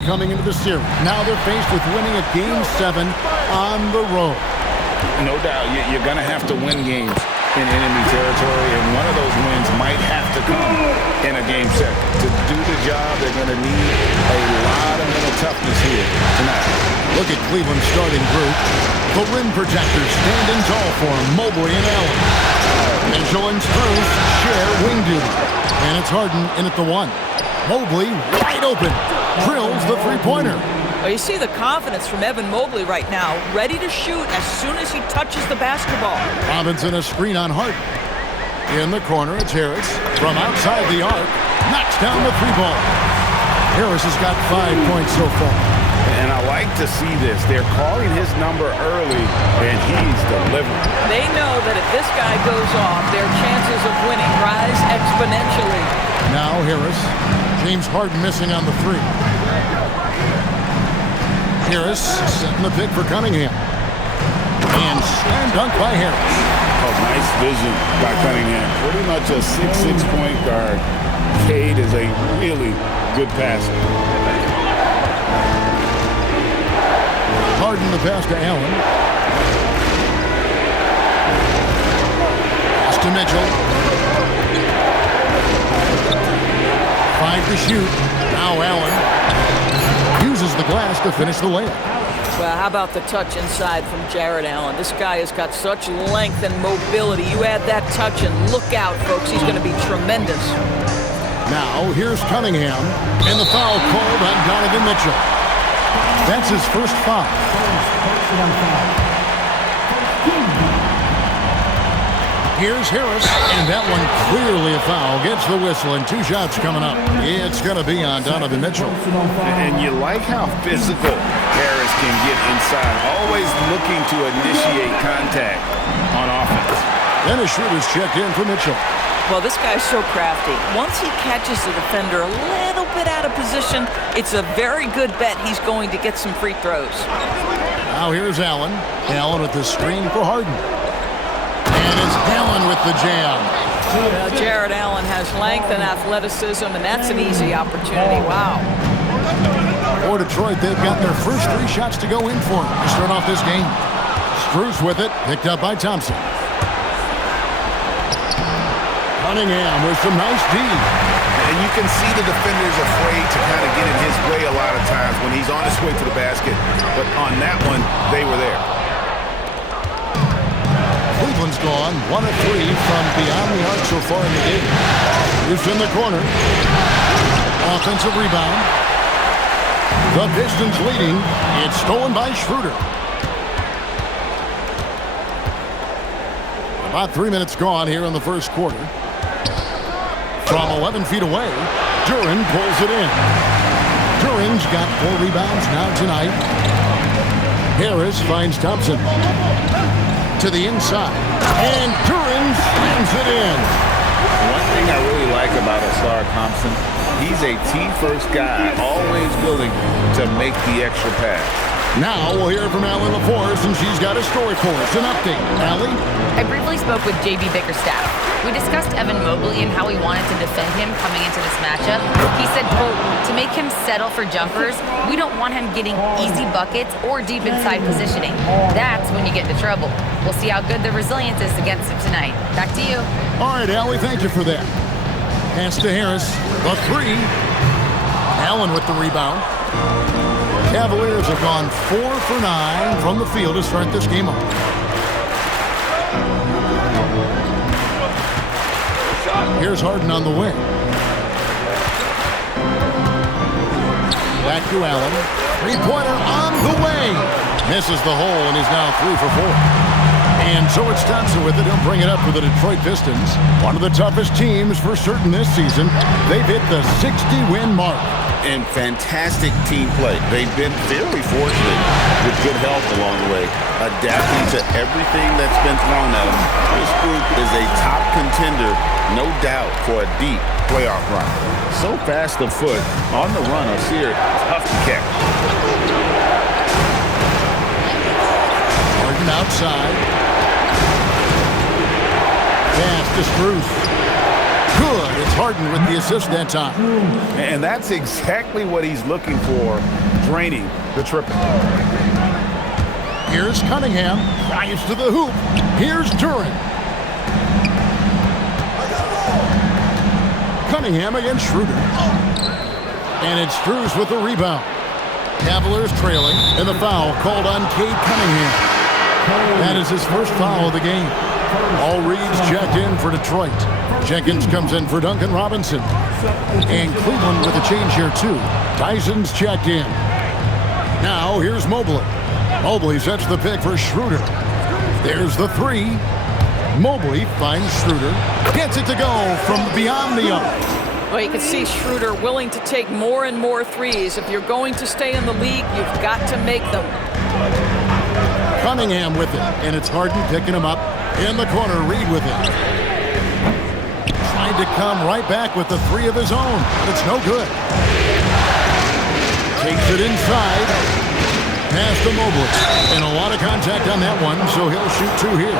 coming into the series. Now they're faced with winning a Game 7 on the road. No doubt, you're going to have to win games in enemy territory, and one of those wins might have to come in a Game 7. To do the job, they're going to need a lot of mental toughness here tonight. Look at Cleveland's starting group. The rim protectors standing tall for Mobley and Allen. Mitchell and Strus share wing duty. And it's Harden in at the one. Mobley wide open. Drills the three-pointer. Well, you see the confidence from Evan Mobley right now, ready to shoot as soon as he touches the basketball. Robinson a screen on Harden. In the corner, it's Harris. From outside the arc, knocks down the three ball. Harris has got 5 points so far. And I like to see this. They're calling his number early, and he's delivering. They know that if this guy goes off, their chances of winning rise exponentially. Now Harris. James Harden missing on the three. Harris setting the pick for Cunningham. And slam dunk by Harris. Oh, nice vision by Cunningham. Pretty much a 6'6" point guard. Cade is a really good passer. Harden the pass to Allen. Pass to Mitchell. 5 to shoot. Now Allen uses the glass to finish the layup. Well, how about the touch inside from Jared Allen? This guy has got such length and mobility. You add that touch and look out, folks. He's going to be tremendous. Now here's Cunningham. And the foul called on Donovan Mitchell. That's his first foul. Here's Harris, and that one clearly a foul. Gets the whistle, and 2 shots coming up. It's going to be on Donovan Mitchell. And you like how physical Harris can get inside, always looking to initiate contact on offense. Then a shooter's checked in for Mitchell. Well, this guy's so crafty. Once he catches the defender a little bit out of position, it's a very good bet he's going to get some free throws. Now here's Allen. Allen with the screen for Harden. And it's Allen with the jam. Jared Allen has length and athleticism, and that's an easy opportunity. Wow. For Detroit, they've got their first 3 shots to go in for to start off this game. Strus with it, picked up by Thompson. Cunningham with some nice D. And you can see the defender's afraid to kind of get in his way a lot of times when he's on his way to the basket. But on that one, they were there. Cleveland's gone 1 of 3 from beyond the arc so far in the game. It's in the corner. Offensive rebound. The Pistons leading. It's stolen by Schroeder. About 3 minutes gone here in the first quarter. From 11 feet away, Duren pulls it in. Duren's got 4 rebounds now tonight. Harris finds Thompson. To the inside. And Duren slams it in. One thing I really like about Ausar Thompson, he's a team-first guy, always willing to make the extra pass. Now we'll hear from Allie LaForce, and she's got a story for us. An update. Allie? I briefly spoke with J.B. Bickerstaff. We discussed Evan Mobley and how we wanted to defend him coming into this matchup. He said, quote, to make him settle for jumpers, we don't want him getting easy buckets or deep inside positioning. That's when you get into trouble. We'll see how good the resilience is against him tonight. Back to you. All right, Allie, thank you for that. Pass to Harris. The 3. Allen with the rebound. Cavaliers have gone 4 for 9 from the field to start this game off. Here's Harden on the wing. Back to Allen. 3-pointer on the way. Misses the hole and is now 3 for 4. And so it's Thompson with it. He'll bring it up for the Detroit Pistons. One of the toughest teams for certain this season. They've hit the 60-win mark. And fantastic team play. They've been very fortunate with good help along the way, adapting to everything that's been thrown at them. This group is a top contender, no doubt, for a deep playoff run. So fast of foot, on the run, Ausar, tough to catch. Harden outside. Pass to Strus. Good. It's Harden with the assist that time. And that's exactly what he's looking for, draining the triple. Here's Cunningham. Drives to the hoop. Here's Duran. Cunningham against Schroeder. And it's Strus with the rebound. Cavaliers trailing, and the foul called on Cade Cunningham. That is his first foul of the game. All Reed's checked in for Detroit. Jenkins comes in for Duncan Robinson. And Cleveland with a change here, too. Tyson's checked in. Now, here's Mobley. Mobley sets the pick for Schroeder. There's the three. Mobley finds Schroeder. Gets it to go from beyond the arc. Well, you can see Schroeder willing to take more and more threes. If you're going to stay in the league, you've got to make them. Cunningham with it, and it's Harden picking him up. In the corner, Reed with it. Trying to come right back with the three of his own, but it's no good. Takes it inside. Pass to Mobley. And a lot of contact on that one, so he'll shoot two here.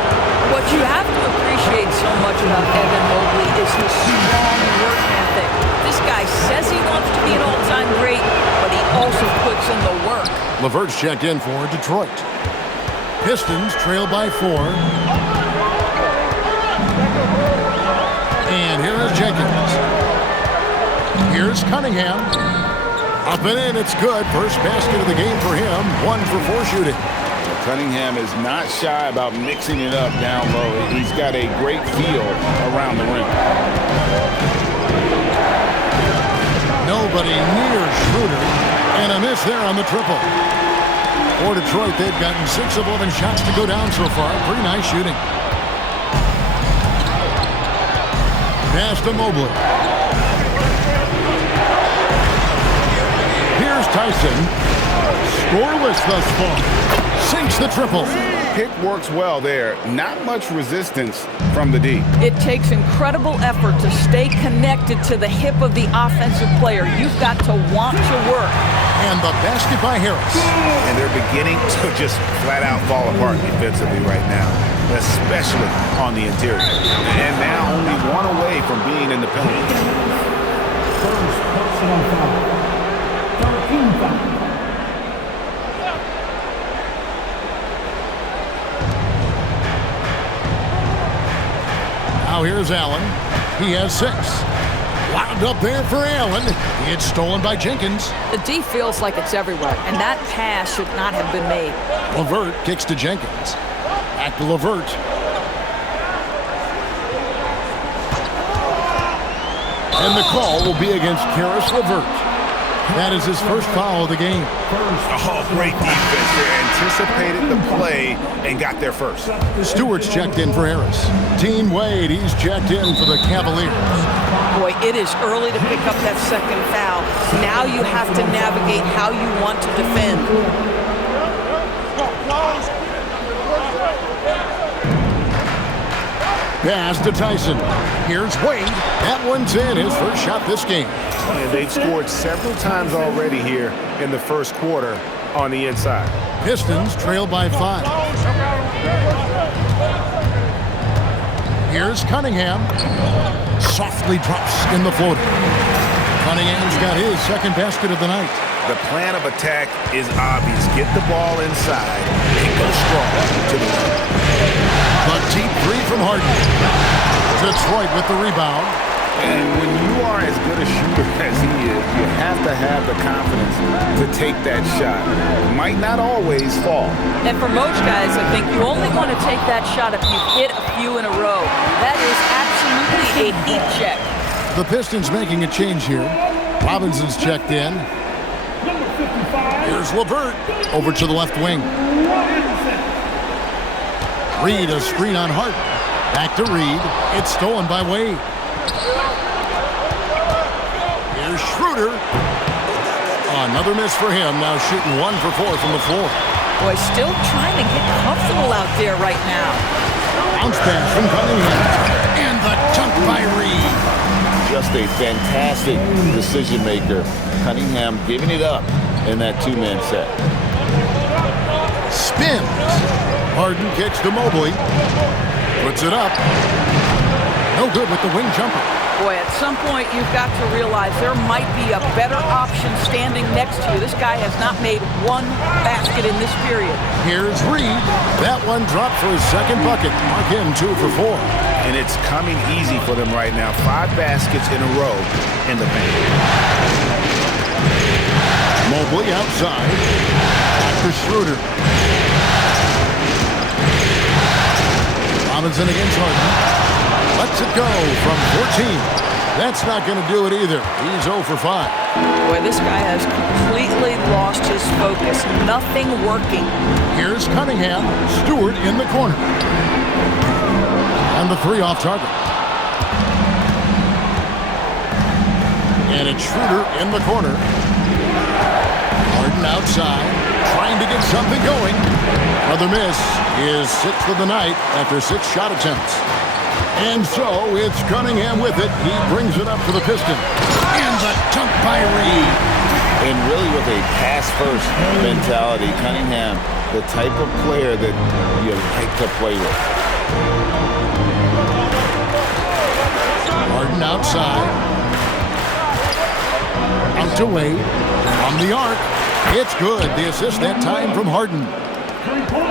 What you have to appreciate so much about Evan Mobley is his strong work ethic. This guy says he wants to be an all-time great, but he also puts in the work. LeVert's checked in for Detroit. Pistons trail by 4. And here is Jenkins. Here's Cunningham. Up and in, it's good. First basket of the game for him. 1 for 4 shooting. Cunningham is not shy about mixing it up down low. He's got a great feel around the rim. Nobody near Schroeder. And a miss there on the triple. For Detroit, they've gotten 6 of 11 shots to go down so far. Pretty nice shooting. Pass to Mobley. Here's Tyson. Scoreless thus far. Sinks the triple. Pick works well there. Not much resistance from the D. It takes incredible effort to stay connected to the hip of the offensive player. You've got to want to work. And the basket by Harris. And they're beginning to just flat out fall apart defensively right now, especially on the interior. And now only one away from being in the penalty. First personal foul. 13 foul. Now here's Allen. He has 6. Wound up there for Allen. It's stolen by Jenkins. The D feels like it's everywhere, and that pass should not have been made. LeVert kicks to Jenkins. Back to LeVert. And the call will be against Karis LeVert. That is his first foul of the game. Oh, great defense there. Anticipated the play and got there first. Stewart's checked in for Harris. Dean Wade, he's checked in for the Cavaliers. Boy, it is early to pick up that second foul. Now you have to navigate how you want to defend. Pass to Tyson. Here's Wade. That one's in, his first shot this game. And they've scored several times already here in the first quarter on the inside. Pistons trail by 5. Here's Cunningham. Softly drops in the floater. Cunningham's got his second basket of the night. The plan of attack is obvious. Get the ball inside and go strong to the rim. The deep three from Harden. Detroit with the rebound. And when you are as good a shooter as he is, you have to have the confidence to take that shot. It might not always fall. And for most guys, I think you only want to take that shot if you hit a few in a row. That is absolutely a heat check. The Pistons making a change here. Robinson's checked in. Here's LeVert over to the left wing. Reed, a screen on Harden. Back to Reed. It's stolen by Wade. Here's Schroeder. Another miss for him. Now shooting 1 for 4 from the floor. Boy, still trying to get comfortable out there right now. Bounce pass from Cunningham. And the dunk by Reed. Just a fantastic decision maker. Cunningham giving it up in that two-man set. Spins. Harden kicks to Mobley. Puts it up. No good with the wing jumper. Boy, at some point, you've got to realize there might be a better option standing next to you. This guy has not made one basket in this period. Here's Reed. That one dropped for his second bucket. Mark him 2 for 4. And it's coming easy for them right now. 5 baskets in a row in the paint. Mobley outside. Back to Schroeder. Robinson against Harden. Lets it go from 14. That's not going to do it either. He's 0 for 5. Boy, this guy has completely lost his focus. Nothing working. Here's Cunningham. Stewart in the corner. And the 3 off target. And it's Schroeder in the corner. Harden outside. Trying to get something going. Another miss. His 6th of the night after 6 shot attempts. And so it's Cunningham with it. He brings it up for the Pistons. And the dunk by Reed. And really with a pass-first mentality, Cunningham, the type of player that you like to play with. Harden outside. Out to Wade. From the arc. It's good. The assist that time from Harden.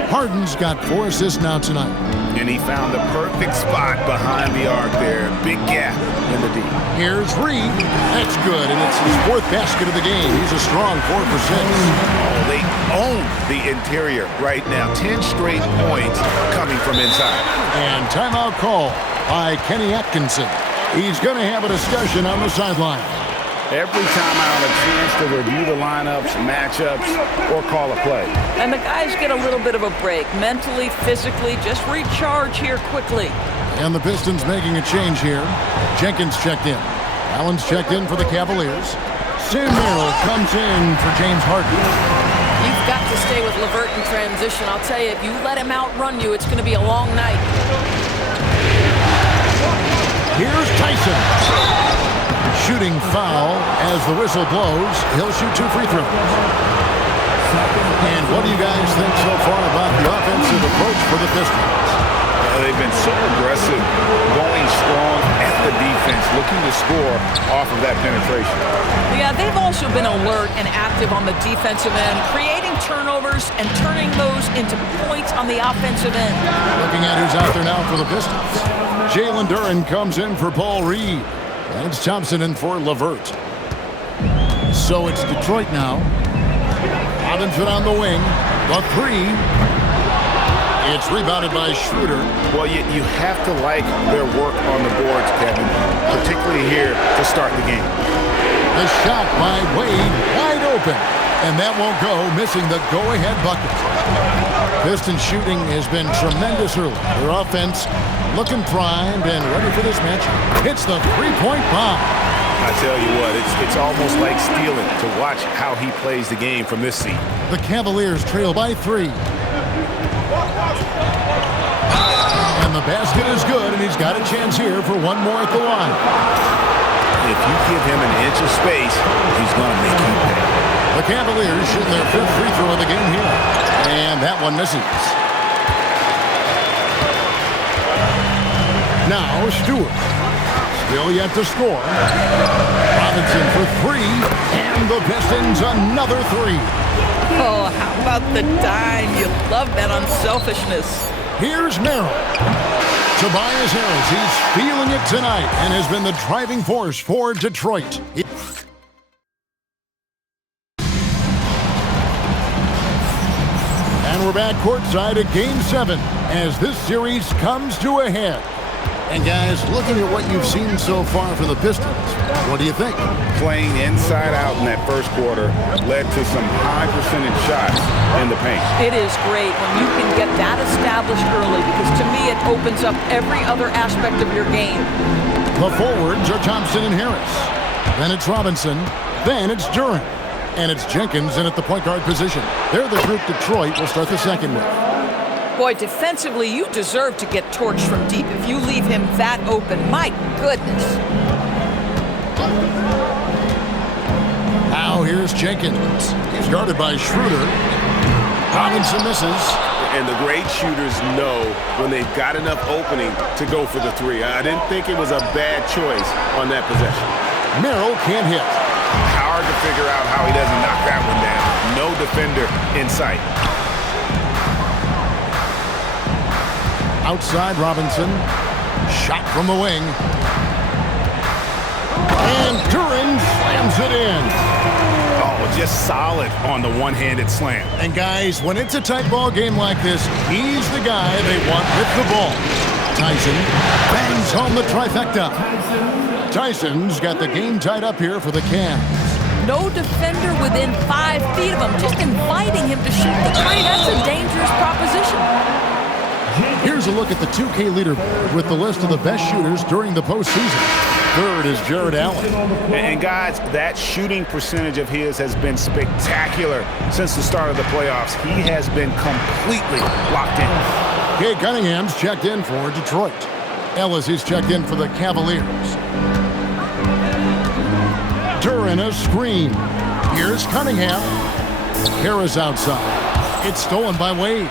Harden's got 4 assists now tonight. And he found the perfect spot behind the arc there. Big gap in the D. Here's Reed. That's good, and it's his 4th basket of the game. He's a strong 4 for 6. Oh, they own the interior right now. 10 straight points coming from inside. And timeout call by Kenny Atkinson. He's going to have a discussion on the sideline. Every time I have a chance to review the lineups, matchups, or call a play. And the guys get a little bit of a break. Mentally, physically, just recharge here quickly. And the Pistons making a change here. Jenkins checked in. Allen's checked in for the Cavaliers. Sam Merrill comes in for James Harden. You've got to stay with LeVert in transition. I'll tell you, if you let him outrun you, it's going to be a long night. Here's Tyson. Shooting foul as the whistle blows. He'll shoot 2 free throws. And what do you guys think so far about the offensive approach for the Pistons? They've been so aggressive, going strong at the defense, looking to score off of that penetration. Yeah, they've also been alert and active on the defensive end, creating turnovers and turning those into points on the offensive end. Looking at who's out there now for the Pistons. Jalen Duren comes in for Paul Reed. And it's Thompson in for LeVert. So it's Detroit now. Robinson on the wing. The 3. It's rebounded by Schroeder. Well, you have to like their work on the boards, Kevin, particularly here to start the game. The shot by Wade, wide open. And that won't go, missing the go-ahead bucket. Pistons shooting has been tremendous early. Their offense looking primed and ready for this match. Hits the 3-point bomb. I tell you what, it's almost like stealing to watch how he plays the game from this seat. The Cavaliers trail by 3. And the basket is good, and he's got a chance here for one more at the line. If you give him an inch of space, he's going to make you pay. The Cavaliers shooting their 5th free throw of the game here. And that one misses. Now Stewart. Still yet to score. Robinson for 3. And the Pistons another 3. Oh, how about the dime? You love that unselfishness. Here's Merrill. Tobias Harris, he's feeling it tonight and has been the driving force for Detroit. And we're back courtside at Game 7 as this series comes to a head. And guys, looking at what you've seen so far from the Pistons, what do you think? Playing inside out in that first quarter led to some high percentage shots in the paint. It is great when you can get that established early because to me it opens up every other aspect of your game. The forwards are Thompson and Harris. Then it's Robinson. Then it's Duren. And it's Jenkins in at the point guard position. They're the group Detroit will start the second with. Boy, defensively, you deserve to get torched from deep if you leave him that open. My goodness. Now here's Jenkins. He's guarded by Schroeder. Robinson misses. And the great shooters know when they've got enough opening to go for the three. I didn't think it was a bad choice on that possession. Merrill can't hit. Hard to figure out how he doesn't knock that one down. No defender in sight. Outside Robinson. Shot from the wing. And Duren slams it in. Oh, just solid on the one-handed slam. And guys, when it's a tight ball game like this, he's the guy they want with the ball. Tyson bangs home the trifecta. Tyson's got the game tied up here for the Cavs. No defender within 5 feet of him, just inviting him to shoot the three. That's a dangerous proposition. Here's a look at the 2K leaderboard with the list of the best shooters during the postseason. Third is Jared Allen. And guys, that shooting percentage of his has been spectacular since the start of the playoffs. He has been completely locked in. Kay Cunningham's checked in for Detroit. Ellis is checked in for the Cavaliers. Duren a screen. Here's Cunningham. Harris outside. It's stolen by Wade.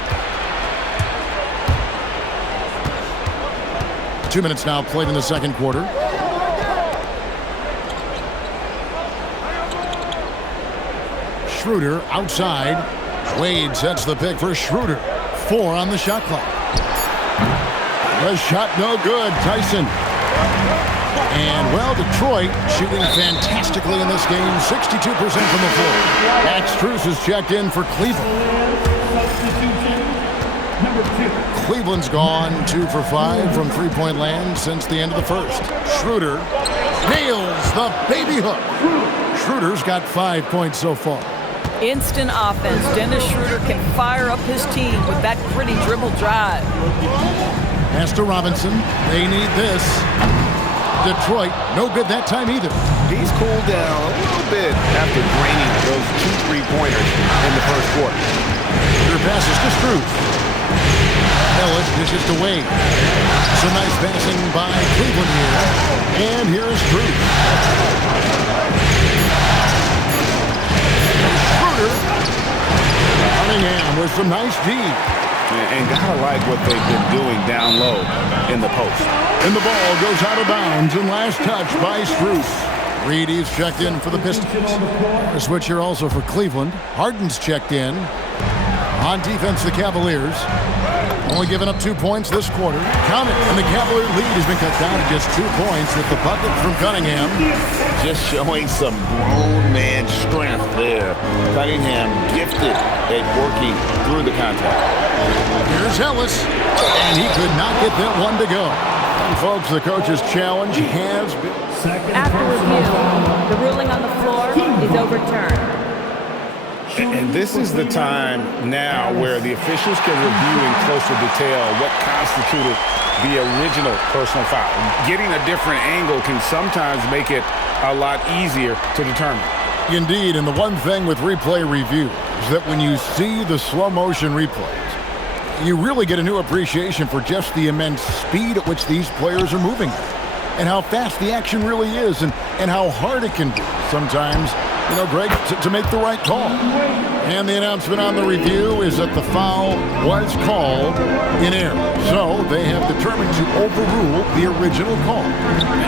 2 minutes now played in the second quarter. Schroeder outside. Wade sets the pick for Schroeder. 4 on the shot clock. The shot no good. Tyson. And, well, Detroit shooting fantastically in this game. 62% from the floor. Max Strus is checked in for Cleveland. Cleveland's gone 2 for 5 from three-point land since the end of the first. Schroeder nails the baby hook. Schroeder's got 5 points so far. Instant offense. Dennis Schroeder can fire up his team with that gritty dribble drive. Pass to Robinson. They need this. Detroit, no good that time either. He's cooled down a little bit after draining those 2 3-pointers in the first quarter. Their passes to Strus. Ellis dishes to Wade. Some nice passing by Cleveland here. And here's Strus. Schroeder. Cunningham with some nice D. And gotta like what they've been doing down low in the post. And the ball goes out of bounds and last touch by Strus. Reedy's checked in for the Pistons. A switch here also for Cleveland. Harden's checked in. On defense, the Cavaliers. Only giving up 2 points this quarter. Count it. And the Cavalier lead has been cut down to just 2 points with the bucket from Cunningham. Just showing some grown man strength there. Cunningham gifted at working through the contact. Here's Ellis. And he could not get that one to go. And folks, the coach's challenge has been... After review, the ruling on the floor is overturned. And this is the time now where the officials can review in closer detail what constituted the original personal foul. Getting a different angle can sometimes make it a lot easier to determine. Indeed, and the one thing with replay review is that when you see the slow motion replays, you really get a new appreciation for just the immense speed at which these players are moving and how fast the action really is and how hard it can be sometimes, you know, Greg, to make the right call. And the announcement on the review is that the foul was called in error. So they have determined to overrule the original call.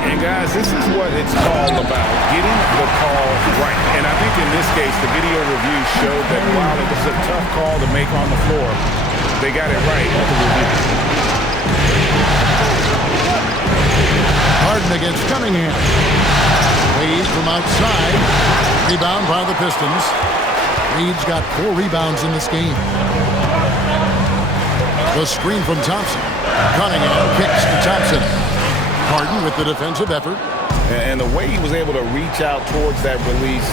And guys, this is what it's all about, getting the call right. And I think in this case, the video review showed that while it was a tough call to make on the floor, they got it right at the review. Harden against Cunningham. Wade from outside. Rebound by the Pistons. Reed's got 4 rebounds in this game. The screen from Thompson. Cunningham kicks to Thompson. Harden with the defensive effort. And the way he was able to reach out towards that release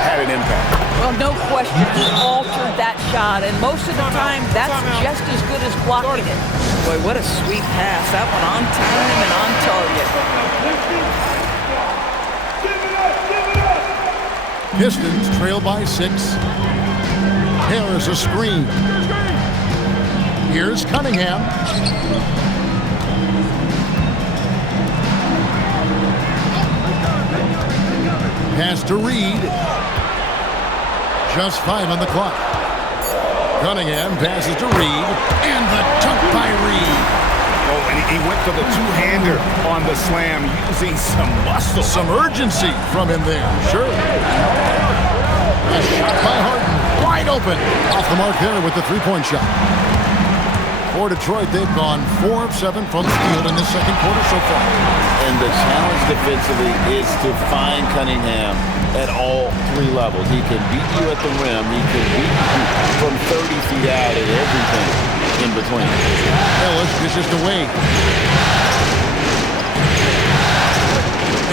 had an impact. Well, no question, he altered that shot, and most of the time, that's just as good as blocking it. Boy, what a sweet pass. That one on time and on target. Pistons trail by 6. Harris a screen. Here's Cunningham. Pass to Reed. Just 5 on the clock. Cunningham passes to Reed, and the dunk by Reed. Oh, and he went for the two-hander on the slam, using some muscle. Some urgency from him there. Sure. A shot by Harden. Wide open. Off the mark there with the three-point shot. For Detroit, they've gone 4 of 7 from the field in the second quarter so far. And the challenge defensively is to find Cunningham at all 3 levels. He can beat you at the rim. He can beat you from 30 feet out and everything in between. Ellis dishes to Wade.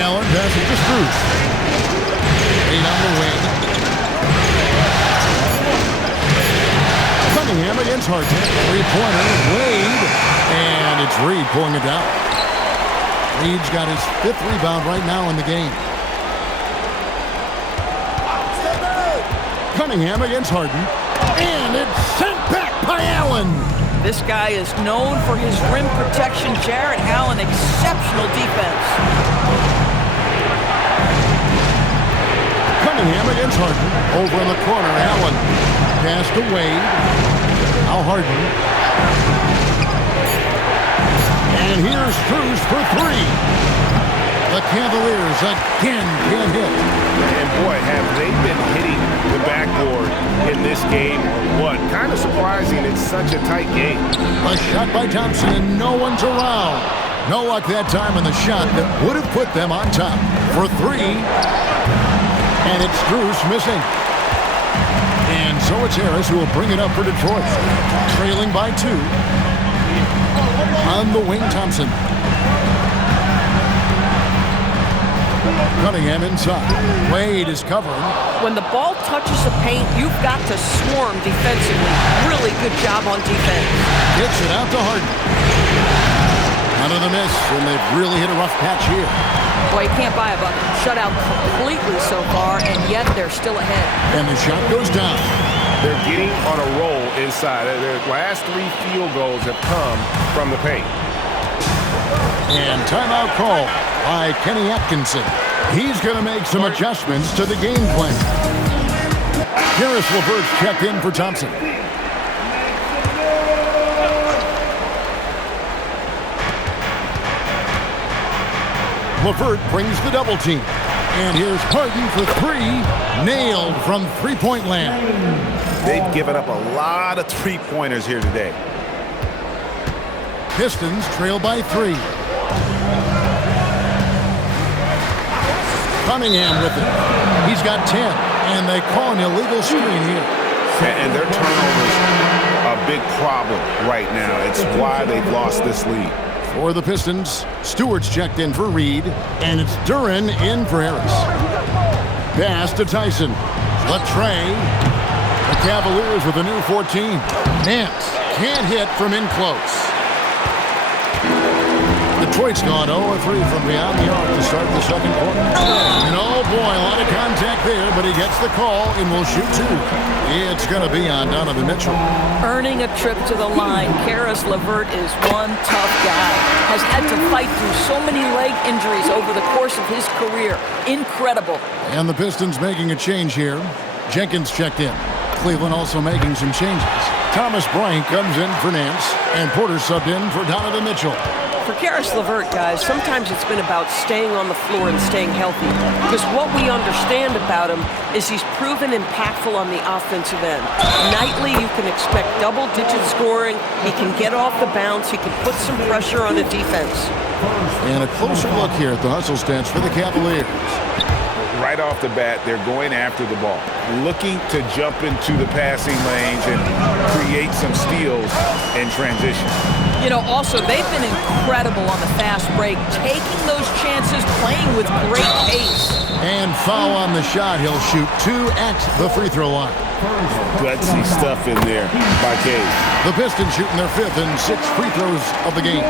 Allen passes to Strus. Wade on the wing. Cunningham against Harden. Three-pointer. Wade. And it's Reed pulling it down. Reed's got his 5th rebound right now in the game. Cunningham against Harden. And it's sent back by Allen. This guy is known for his rim protection. Jarrett Allen, exceptional defense. Cunningham against Harden. Over in the corner, Allen. Pass to Wade. Now Harden. And here's Strus for 3. The Cavaliers again can't hit. And boy, have they been hitting the backboard in this game or what? Kind of surprising, it's such a tight game. A shot by Thompson and no one's around. No luck that time in the shot that would have put them on top for 3. And it's Strus missing. And so it's Harris who will bring it up for Detroit. Trailing by 2. On the wing, Thompson. Cunningham inside. Wade is covering. When the ball touches the paint, you've got to swarm defensively. Really good job on defense. Gets it out to Harden. Another miss, and they've really hit a rough patch here. Boy, you can't buy a bucket. Shut out completely so far, and yet they're still ahead. And the shot goes down. They're getting on a roll inside. Their last 3 field goals have come from the paint. And timeout call by Kenny Atkinson. He's going to make some adjustments to the game plan. Caris LeVert checked in for Thompson. LeVert brings the double team. And here's Harden for 3. Nailed from three-point land. They've given up a lot of three-pointers here today. Pistons trail by 3. Cunningham with it. He's got 10. And they call an illegal screen here. And their turnovers are a big problem right now. It's why they've lost this lead. For the Pistons, Stewart's checked in for Reed, and it's Duren in for Harris. Pass to Tyson. Latrey. The Cavaliers with a new 14. Nance can't hit from in close. Detroit's gone 0-3 from beyond the arc to start the second quarter. And oh boy, a lot of contact there, but he gets the call and will shoot 2. It's going to be on Donovan Mitchell. Earning a trip to the line, Caris LeVert is one tough guy. Has had to fight through so many leg injuries over the course of his career. Incredible. And the Pistons making a change here. Jenkins checked in. Cleveland also making some changes. Thomas Bryant comes in for Nance, and Porter subbed in for Donovan Mitchell. For Caris LeVert, guys, sometimes it's been about staying on the floor and staying healthy. Because what we understand about him is he's proven impactful on the offensive end. Nightly, you can expect double-digit scoring. He can get off the bounce. He can put some pressure on the defense. And a closer look here at the hustle stats for the Cavaliers. Right off the bat, they're going after the ball, looking to jump into the passing lanes and create some steals in transition. You know, also, they've been incredible on the fast break, taking those chances, playing with great pace. And foul on the shot. He'll shoot 2 at the free throw line. Gutsy stuff in there by Cade. The Pistons shooting their 5th and 6th free throws of the game.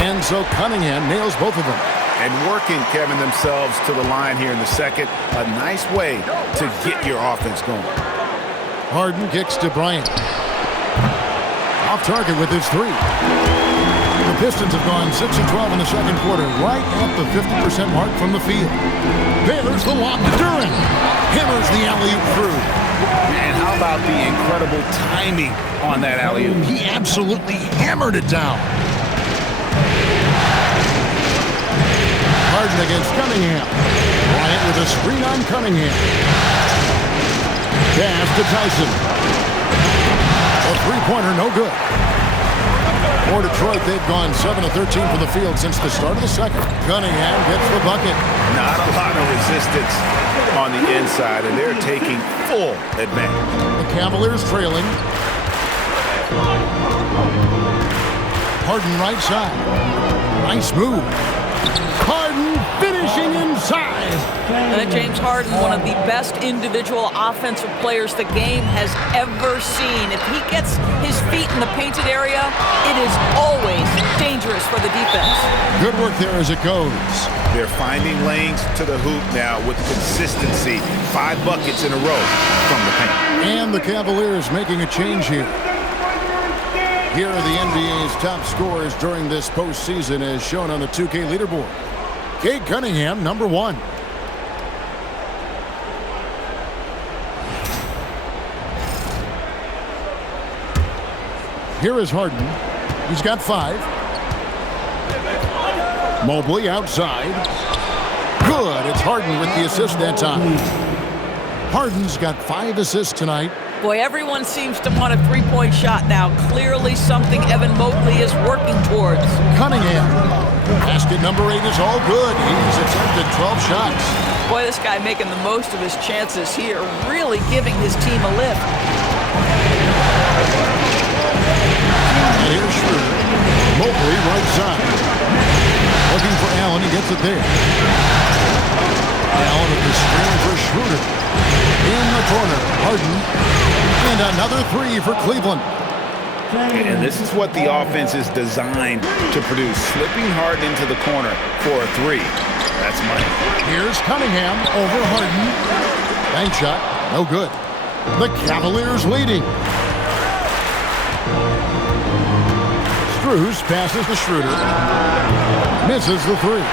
And so Cunningham nails both of them. And working, Kevin, themselves to the line here in the second. A nice way to get your offense going. Harden kicks to Bryant. Off target with his 3. The Pistons have gone 6 of 12 in the second quarter, right at the 50% mark from the field. There's the lob to Duren. Hammers the alley-oop through. And how about about the incredible timing on that alley-oop? He absolutely hammered it down. Harden against Cunningham. Bryant with a screen on Cunningham. Pass to Tyson. A three-pointer, no good. For Detroit, they've gone 7 of 13 from the field since the start of the second. Cunningham gets the bucket. Not a lot of resistance on the inside, and they're taking full advantage. The Cavaliers trailing. Harden right side. Nice move. Harden finishing inside. James Harden, one of the best individual offensive players the game has ever seen. If he gets his feet in the painted area, it is always dangerous for the defense. Good work there as it goes. They're finding lanes to the hoop now with consistency. 5 buckets in a row from the paint. And the Cavaliers making a change here. Here are the NBA's top scorers during this postseason as shown on the 2K leaderboard. Cade Cunningham, number 1. Here is Harden. He's got 5. Mobley outside. Good. It's Harden with the assist that time. Harden's got 5 assists tonight. Boy, everyone seems to want a three-point shot now. Clearly something Evan Mobley is working towards. Cunningham. Basket number 8 is all good. He's attempted 12 shots. Boy, this guy making the most of his chances here, really giving his team a lift. And here's Schroeder. Mobley right side. Looking for Allen. He gets it there. Allen with the screen for Schroeder. In the corner, Harden. And another 3 for Cleveland. And this is what the offense is designed to produce. Slipping Harden into the corner for a 3. That's money. Here's Cunningham over Harden. Bank shot, no good. The Cavaliers leading. Strus passes to Schroeder. Misses the 3.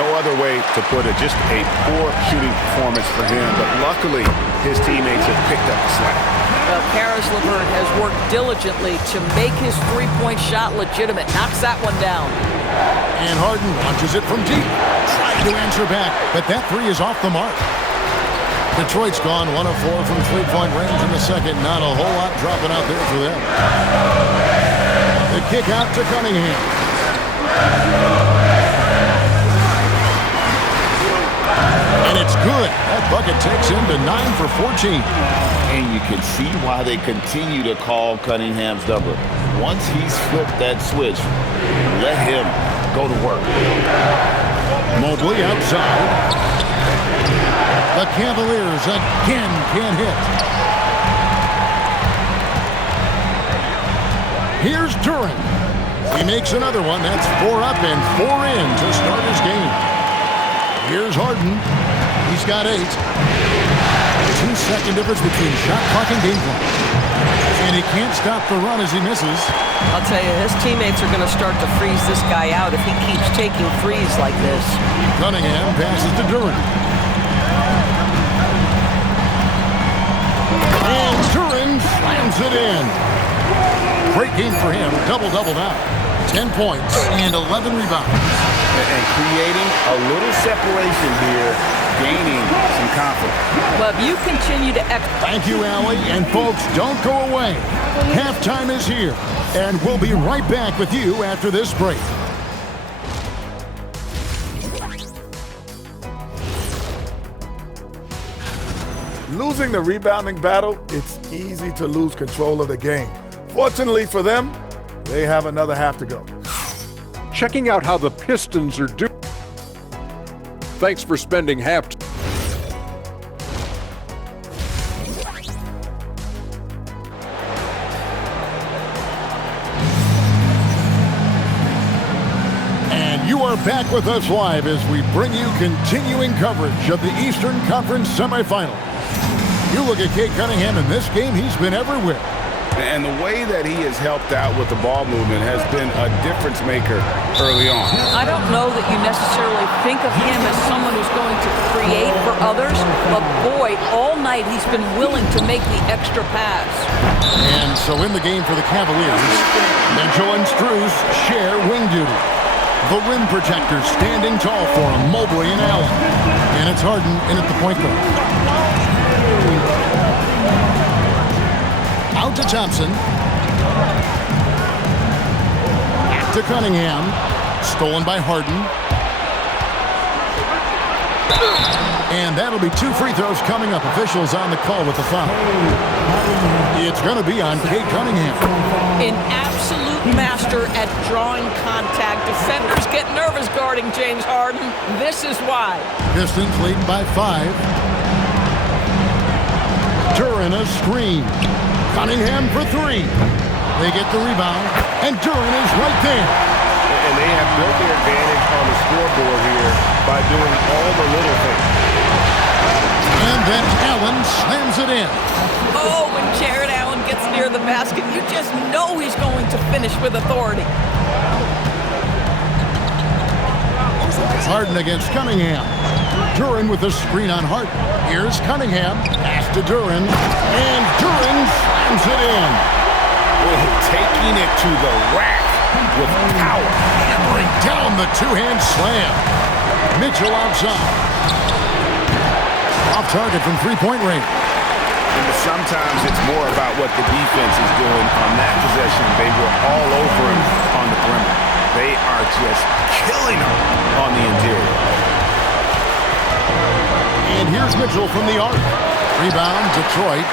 No other way to put it. Just a poor shooting performance for him. But luckily, his teammates have picked up the slack. Well, Karis LeVert has worked diligently to make his three-point shot legitimate. Knocks that one down. And Harden launches it from deep. Trying to answer back, but that 3 is off the mark. Detroit's gone 1 of 4 from three-point range in the second. Not a whole lot dropping out there for them. The kick out to Cunningham. And it's good. That bucket takes him to 9 for 14. And you can see why they continue to call Cunningham's number. Once he's flipped that switch, let him go to work. Mobley outside. The Cavaliers again can't hit. Here's Duran. He makes another one. That's 4 up and 4 in to start his game. Here's Harden. He's got 8. 2-second difference between shot clock and game clock. And he can't stop the run as he misses. I'll tell you, his teammates are going to start to freeze this guy out if he keeps taking threes like this. Cunningham passes to Duran. And Duran slams it in. Great game for him. Double-double now. 10 points and 11 rebounds. And creating a little separation here, gaining some confidence. Well, if you continue to Thank you, Allie. And folks, don't go away. Halftime is here, and we'll be right back with you after this break. Losing the rebounding battle, it's easy to lose control of the game. Fortunately for them, they have another half to go. Checking out how the Pistons are doing. Thanks for spending half. And you are back with us live as we bring you continuing coverage of the Eastern Conference semifinal. You look at Cade Cunningham in this game, he's been everywhere. And the way that he has helped out with the ball movement has been a difference maker early on. I don't know that you necessarily think of him as someone who's going to create for others, but boy, all night he's been willing to make the extra pass. And so in the game for the Cavaliers, Mitchell and Strus share wing duty. The rim protectors standing tall for him, Mobley and Allen. And it's Harden in at the point guard. Out to Thompson. Back to Cunningham. Stolen by Harden. And that'll be 2 free throws coming up. Officials on the call with the foul. It's going to be on Cade Cunningham. An absolute master at drawing contact. Defenders get nervous guarding James Harden. This is why. Pistons leading by 5. Duren a screen. Cunningham for 3. They get the rebound, and Duren is right there. And they have built their advantage on the scoreboard here by doing all the little things. And then Allen slams it in. Oh, when Jared Allen gets near the basket, you just know he's going to finish with authority. Harden against Cunningham. Duren with the screen on Harden. Here's Cunningham. Pass to Duren. And Duren slams it in. Taking it to the rack with power. Hammering down the two-hand slam. Mitchell outside. Off target from three-point range. Sometimes it's more about what the defense is doing on that possession. They were all over him on the perimeter. They are just killing him on the interior. And here's Mitchell from the arc. Rebound, Detroit.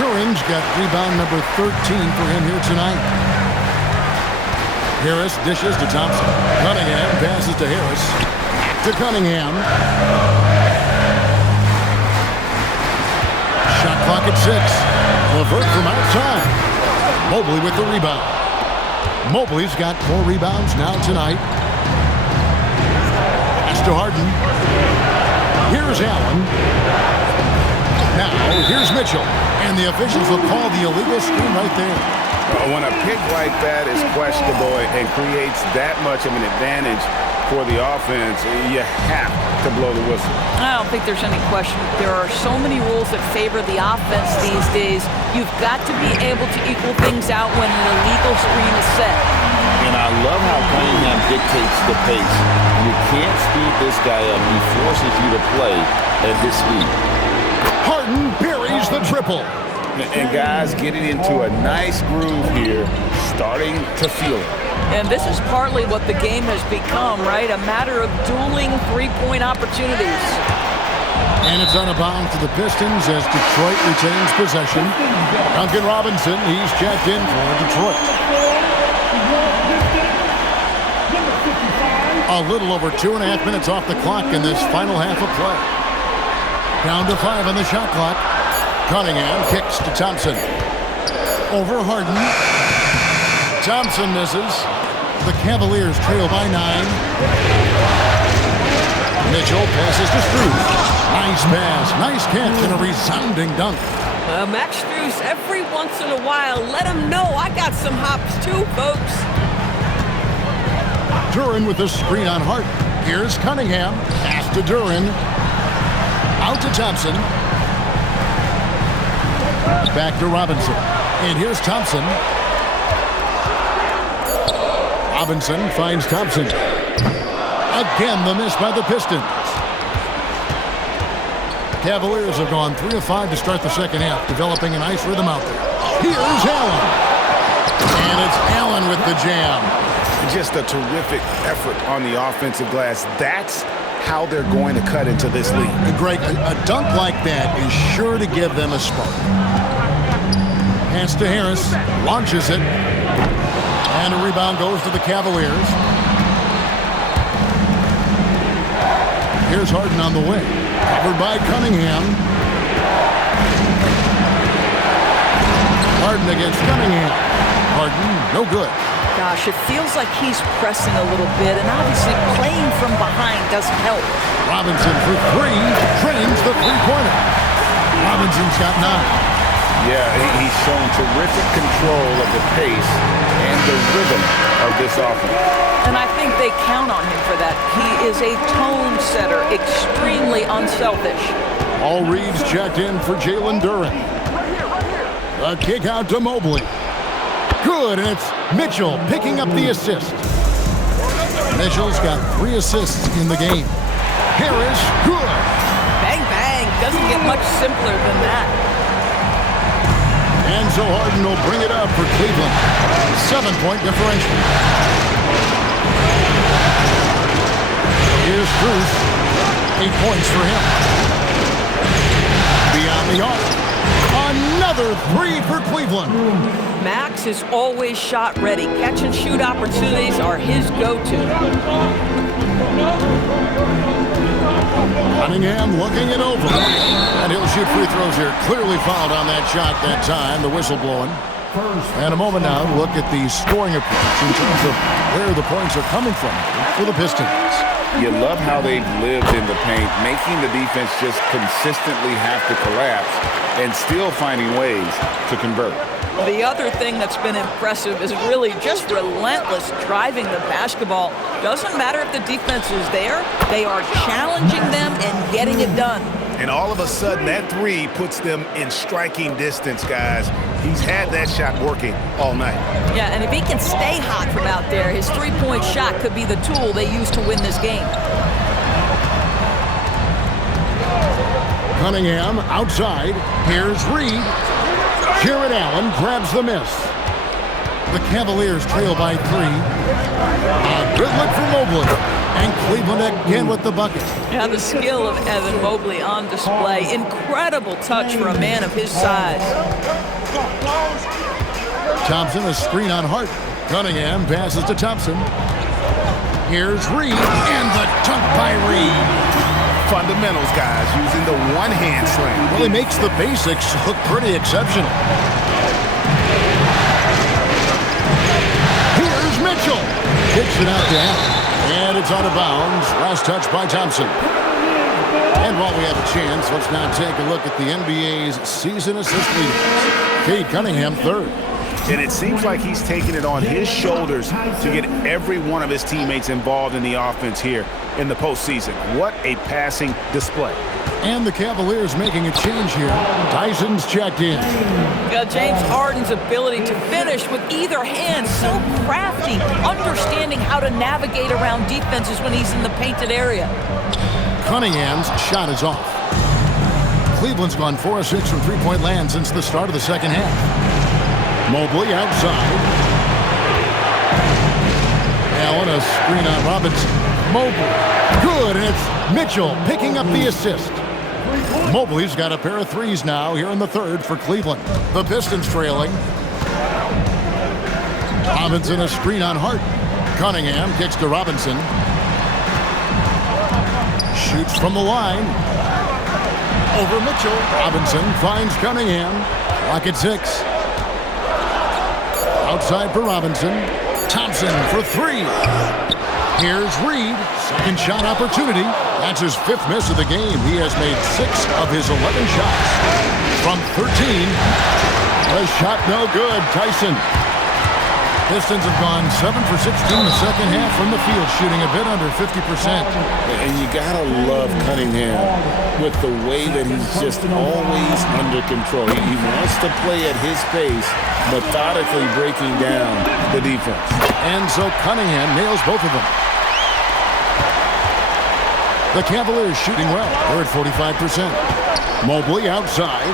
Duren's got rebound number 13 for him here tonight. Harris dishes to Thompson. Cunningham passes to Harris. To Cunningham. Shot clock at 6. LeVert from outside. Mobley with the rebound. Mobley's got 4 rebounds now tonight. Pass to Harden. Here's Allen. Now, here's Mitchell. And the officials will call the illegal screen right there. When a pick like that is questionable and creates that much of an advantage for the offense, you have to blow the whistle. I don't think there's any question. There are so many rules that favor the offense these days. You've got to be able to equal things out when an illegal screen is set. And I love how Cunningham dictates the pace. You can't speed this guy up. He forces you to play at his speed. Harden buries the triple. And guys getting into a nice groove here, starting to feel it. And this is partly what the game has become, right? A matter of dueling three-point opportunities. And it's on a bounce to the Pistons as Detroit retains possession. Duncan Robinson, he's checked in for Detroit. A little over 2.5 minutes off the clock in this final half of play. Down to 5 on the shot clock. Cunningham kicks to Thompson. Over Harden. Thompson misses. The Cavaliers trail by 9. Mitchell passes to Strus. Nice pass, nice catch, and a resounding dunk. Max Strus, every once in a while, let him know I got some hops too, folks. Duren with the screen on Harden. Here's Cunningham. Pass to Duren. Out to Thompson. Back to Robinson. And here's Thompson. Robinson finds Thompson. Again, the miss by the Pistons. Cavaliers have gone 3 of 5 to start the second half, developing a nice rhythm out there. Here's Allen. And it's Allen with the jam. Just a terrific effort on the offensive glass. That's how they're going to cut into this league. Greg, a dunk like that is sure to give them a spark. Pass to Harris, launches it, and a rebound goes to the Cavaliers. Here's Harden on the way, covered by Cunningham. Harden against Cunningham. Harden, no good. Gosh, it feels like he's pressing a little bit, and obviously playing from behind doesn't help. Robinson for 3, trains the three-pointer. Robinson's got 9. Yeah, he shown terrific control of the pace and the rhythm of this offense. And I think they count on him for that. He is a tone setter, extremely unselfish. All reads checked in for Jalen Duren. The kick out to Mobley. Good, and it's Mitchell picking up the assist. Mitchell's got 3 assists in the game. Harris, good. Bang, bang. Doesn't get much simpler than that. And so Harden will bring it up for Cleveland. 7-point differential. Here's Bruce. 8 points for him. Beyond the arc. Another 3 for Cleveland. Max is always shot ready. Catch and shoot opportunities are his go-to. Cunningham looking it over. And he'll shoot free throws here. Clearly fouled on that shot that time. The whistle blowing. And a moment now to look at the scoring approach in terms of where the points are coming from for the Pistons. You love how they've lived in the paint, making the defense just consistently have to collapse and still finding ways to convert. The other thing that's been impressive is really just relentless driving the basketball. Doesn't matter if the defense is there, they are challenging them and getting it done. And all of a sudden, that 3 puts them in striking distance, guys. He's had that shot working all night. Yeah, and if he can stay hot from out there, his three-point shot could be the tool they use to win this game. Cunningham outside. Here's Reed. Jared Allen grabs the miss. The Cavaliers trail by 3. A good look for Mobley. And Cleveland again with the bucket. Yeah, the skill of Evan Mobley on display. Incredible touch for a man of his size. Thompson, a screen on Hart. Cunningham passes to Thompson. Here's Reed. And the dunk by Reed. Fundamentals, guys, using the one-hand slam. Well, he makes the basics look pretty exceptional. Here's Mitchell. Kicks it out to Allen. And it's out of bounds. Last touch by Thompson. And while we have a chance, let's now take a look at the NBA's season assist leaders. Cade Cunningham, 3rd. And it seems like he's taking it on his shoulders to get every one of his teammates involved in the offense here in the postseason. What a passing display. And the Cavaliers making a change here. Tyson's checked in. James Harden's ability to finish with either hand, so crafty, understanding how to navigate around defenses when he's in the painted area. Cunningham's shot is off. Cleveland's gone 4 of 6 from three-point land since the start of the second half. Mobley outside. Allen, a screen on Robinson. Mobley, good, and it's Mitchell picking up the assist. Mobley's got a pair of 3s now here in the 3rd for Cleveland. The Pistons trailing. Robinson, a screen on Hart. Cunningham kicks to Robinson. Shoots from the line. Over Mitchell. Robinson finds Cunningham. Clock at 6. Outside for Robinson. Thompson for 3. Here's Reed. Second shot opportunity. That's his 5th miss of the game. He has made 6 of his 11 shots. From 13. The shot no good. Tyson. Pistons have gone 7 for 16 in the second half from the field, shooting a bit under 50%. And you gotta love Cunningham with the way that he's just always under control. He wants to play at his pace, methodically breaking down the defense. And so Cunningham nails both of them. The Cavaliers shooting well. They're at 45%. Mobley outside.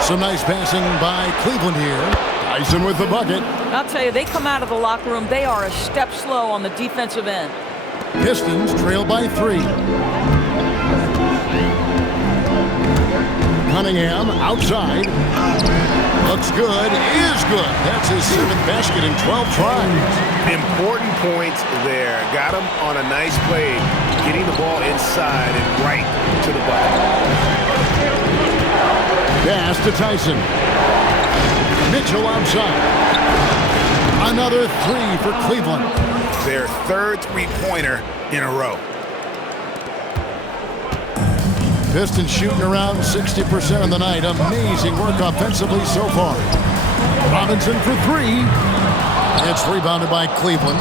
Some nice passing by Cleveland here. Tyson with the bucket. I'll tell you, they come out of the locker room, they are a step slow on the defensive end. Pistons trail by 3. Cunningham outside. Looks good. Is good. That's his 7th basket in 12 tries. Important points there. Got him on a nice play, getting the ball inside and right to the bucket. Pass to Tyson. Mitchell outside. Another 3 for Cleveland. Their 3rd three-pointer in a row. Pistons shooting around 60% of the night. Amazing work offensively so far. Robinson for three. It's rebounded by Cleveland.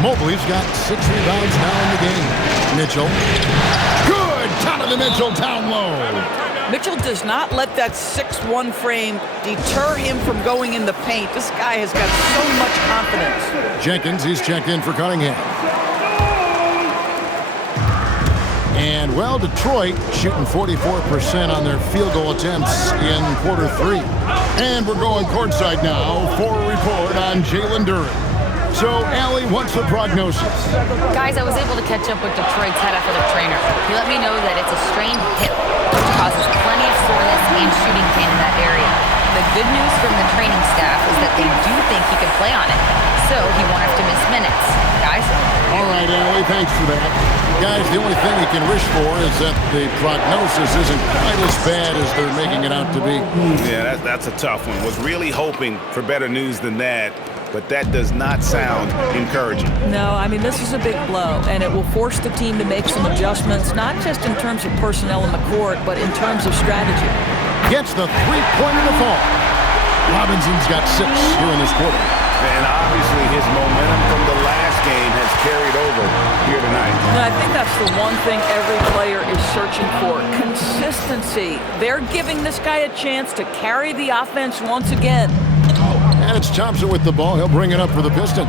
Mobley's got 6 rebounds now in the game. Mitchell. Good! Donovan Mitchell down low. Mitchell does not let that 6'1" frame deter him from going in the paint. This guy has got so much confidence. Jenkins, he's checked in for Cunningham. And, well, Detroit shooting 44% on their field goal attempts in quarter 3. And we're going courtside now for a report on Jalen Duren. So, Allie, what's the prognosis? Guys, I was able to catch up with Detroit's head athletic trainer. He let me know that it's a strained hip, which causes plenty of soreness and shooting pain in that area. The good news from the training staff is that they do think he can play on it, so he won't have to miss minutes. Guys? All right, Allie, thanks for that. Guys, the only thing you can wish for is that the prognosis isn't quite as bad as they're making it out to be. Yeah, that's a tough one. Was really hoping for better news than that, but that does not sound encouraging. No, I mean, this is a big blow, and it will force the team to make some adjustments, not just in terms of personnel in the court, but in terms of strategy. Gets the three-pointer to fall. Robinson's got 6 here in this quarter. And obviously his momentum from the last game has carried over here tonight. And I think that's the one thing every player is searching for, consistency. They're giving this guy a chance to carry the offense once again. And it's Thompson with the ball. He'll bring it up for the Pistons.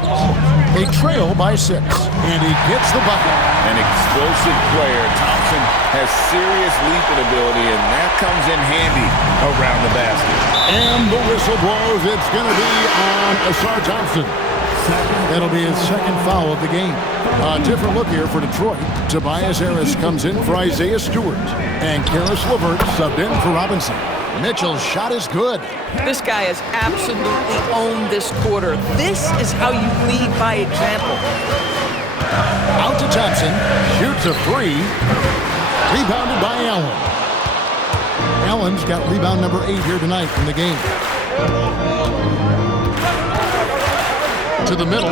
They trail by 6, and he gets the bucket. An explosive player. Thompson has serious leaping ability, and that comes in handy around the basket. And the whistle blows. It's going to be on Asar Thompson. That'll be his 2nd foul of the game. A different look here for Detroit. Tobias Harris comes in for Isaiah Stewart. And Karis LeVert subbed in for Robinson. Mitchell's shot is good. This guy has absolutely owned this quarter. This is how you lead by example. Out to Thompson. Shoots a 3. Rebounded by Allen. Allen's got rebound number 8 here tonight in the game. To the middle.